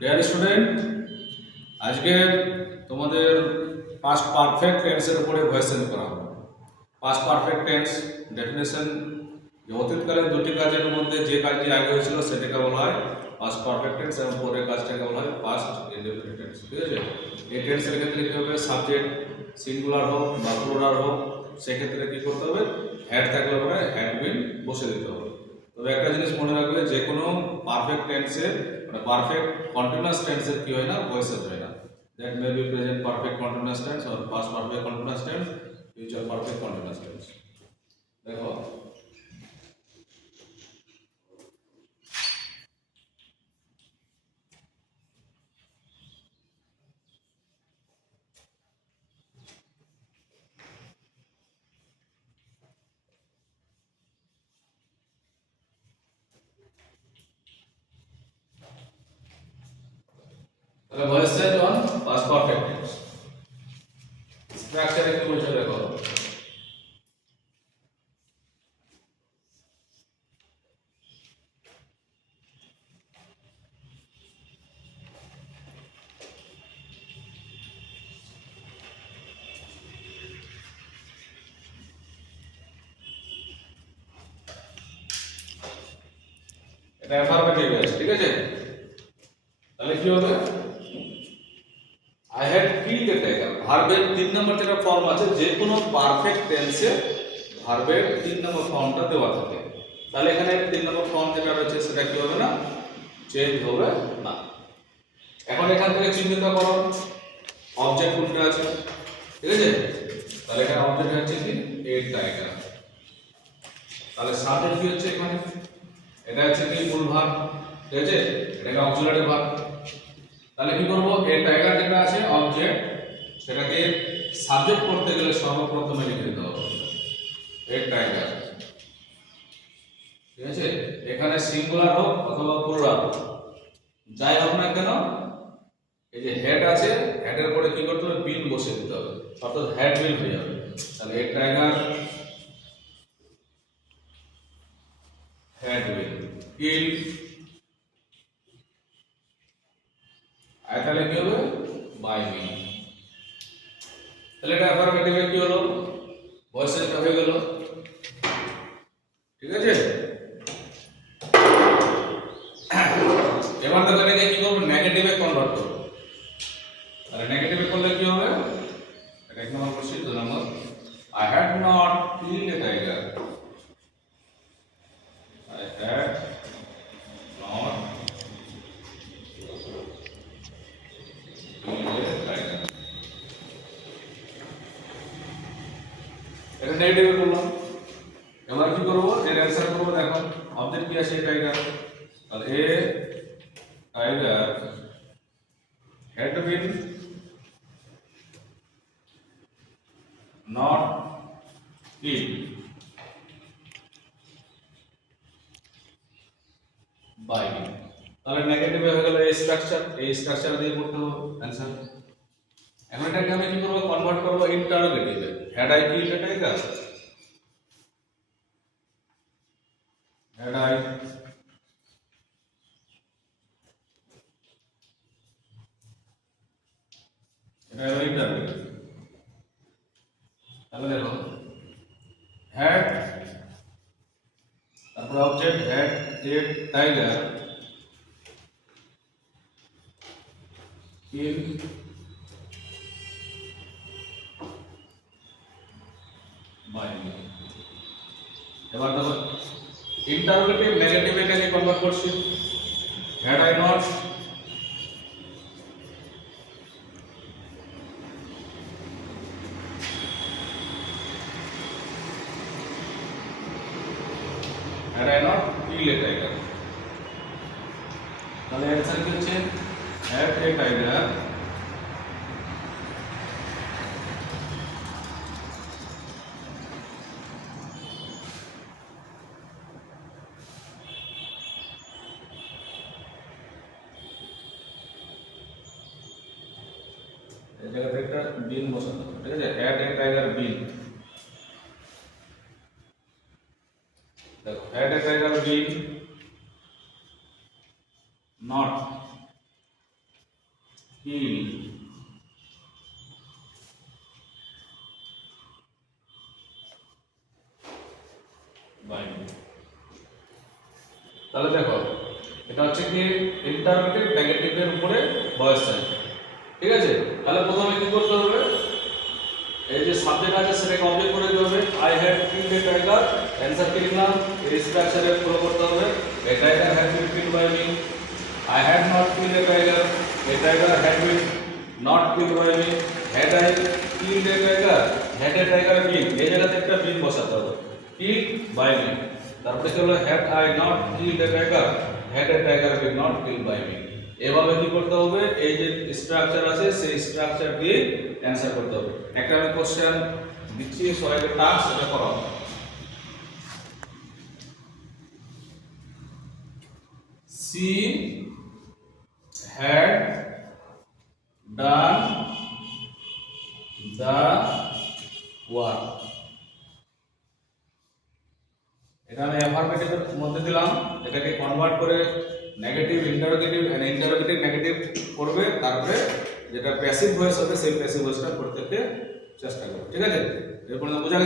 Dear student, আজকে তোমাদের past perfect টেন্সের উপরে ভয়েস করা হবে। পাস্ট পারফেক্ট টেন্স ডেফিনেশন, যে অতীতকালে দুটি কাজের মধ্যে যে কাজটি আগে হয়েছিল সেটাকে বলা হয় পাস্ট পারফেক্ট টেন্স এবং পরের কাজটাকে বলা হয় পাস্ট ইনডেফিনিট টেন্স। ঠিক আছে, এই টেন্সের ক্ষেত্রে কী হবে, সাবজেক্ট সিঙ্গুলার হোক বা প্লুরাল হোক সেক্ষেত্রে কী করতে হবে, হ্যাড থাকলে পরে হ্যাড বিন বসে দিতে হবে। তবে একটা জিনিস মনে রাখবে, যে কোনো পারফেক্ট টেন্সের মানে পারফেক্ট কন্টিনিউয়াস টেন্সের কি হয় না, ভয়েসেস হয় না। That may be present perfect continuous tense or past perfect continuous tense, future perfect continuous tense. দেখো, তাহলে voices on past perfect tense স্ট্রাকচারে কি বলছে দেখো। এটা অ্যাফারমেটিভ আছে, ঠিক আছে। তাহলে কি হবে, I had killed a tiger. ভার্বের 3 নম্বর যেটা ফর্ম আছে, যে কোনো পারফেক্ট টেন্সে ভার্বের 3 নম্বর ফর্মটা দেওয়া থাকে। তাহলে এখানে 3 নম্বর ফর্ম যেটা রয়েছে সেটা কি হবে না, চেঞ্জ হবে না। এখন এখান থেকে চিহ্নিত করো অবজেক্ট কোনটা আছে, ঠিক আছে। তাহলে এখানে অবজেক্ট হচ্ছে কি, এ টাইগার। তাহলে সাবজেক্ট কি হচ্ছে এখানে, এটা হচ্ছে কি মূল ভার্ব, ঠিক আছে, এটাকে অক্সিলারি ভার্ব। তাহলে কি করব, এ টাইগার যেটা আছে অবজেক্ট, সেটাকে সাবজেক্ট করতে গেলে সর্বপ্রথমে লিখে দিতে হবে এ টাইগার, ঠিক আছে। এখানে সিঙ্গুলার হোক অথবা প্লুরাল হোক, যাই হোক না কেন, এই যে হেড আছে, হেডের পরে কি করতে হবে, বিন বসে দিতে হবে, অর্থাৎ হেড বিন হয়ে যাবে। তাহলে এ টাইগার হেড বিন কিল, আর তাহলে কি হবে, বাই মি। তাহলে এটা অ্যাফারমেটিভে কি হলো, ভয়েসেসটা হয়ে গেল, ঠিক আছে। এবার তো এটাকে কি করব, নেগেটিভে কনভার্ট করব। তাহলে নেগেটিভে করলে কি হবে, এটা এক নম্বর কোশ্চেন। 2 নম্বর, I had not killed a tiger. I had not killed a tiger. এটা নেগেটিভে করলাম। এবার কি করব, এর অ্যানসার করব। দেখো অবজেক্ট কি আছে, টাইগার। তাহলে a tiger had been not killed by me. তাহলে নেগেটিভে হয়ে গেল এই স্ট্রাকচার, এই স্ট্রাকচার দিয়ে করতে হবে অ্যানসার। এখন এটাকে আমি কি করব, কনভার্ট করব ইন্টারোগেটিভে। Had I killed a tiger, had I এটা হলো ইন্টারোগেটিভ। তাহলে দেখো, হ্যাড, তারপর object had a tiger kill by me. এবার দেখো ইন্টারোগেটিভ নেগেটিভ এটাকে কনভার্ট করছি। Had I not, had I not kill a tiger. তাহলে অ্যানসার কি হচ্ছে, হ্যাড এ টাইগার এই জায়গাতে একটা বিন বসাতে হবে, ঠিক আছে। হ্যাড এ টাইগার বিন, দেখো had a tiger been not kill by me. তাহলে দেখো এটা হচ্ছে কি ইন্টারোগেটিভ নেগেটিভের উপরে ভয়েস চেঞ্জ, ঠিক আছে। তাহলে প্রথমে কি করতে হবে, এই যে সাবজেক্ট আছে সেটাকে অবজেক্ট করে দিতে হবে। I had killed a tiger, answer কি লিখলাম, এই স্ট্রাকচারে ফলো করতে হবে। A tiger had been killed by me. I had not killed a tiger, a tiger had been not killed by me. Had I killed a tiger, had a tiger been, এই জায়গাতে একটা বিন বসাতে হবে, killed by me. তারপরে কি হলো, had I not killed a tiger, had a tiger been not killed by me. এভাবে কি করতে হবে, এই যে স্ট্রাকচার আছে সেই স্ট্রাকচার দিয়ে অ্যানসার করতে হবে। একটা আমি কোশ্চেন দিচ্ছি, সবাইকে টাস্ক সেটা করো। She had done the work. এটা আমি অ্যাফার্মেটিভের মধ্যে দিলাম, এটাকে কনভার্ট করে negative interrogative and interrogative negative করবে, তারপরে যেটা প্যাসিভ ভয়েস হবে সেই প্যাসিভ ভয়েসটা করতে চেষ্টা করবে, ঠিক আছে। এরপর বোঝা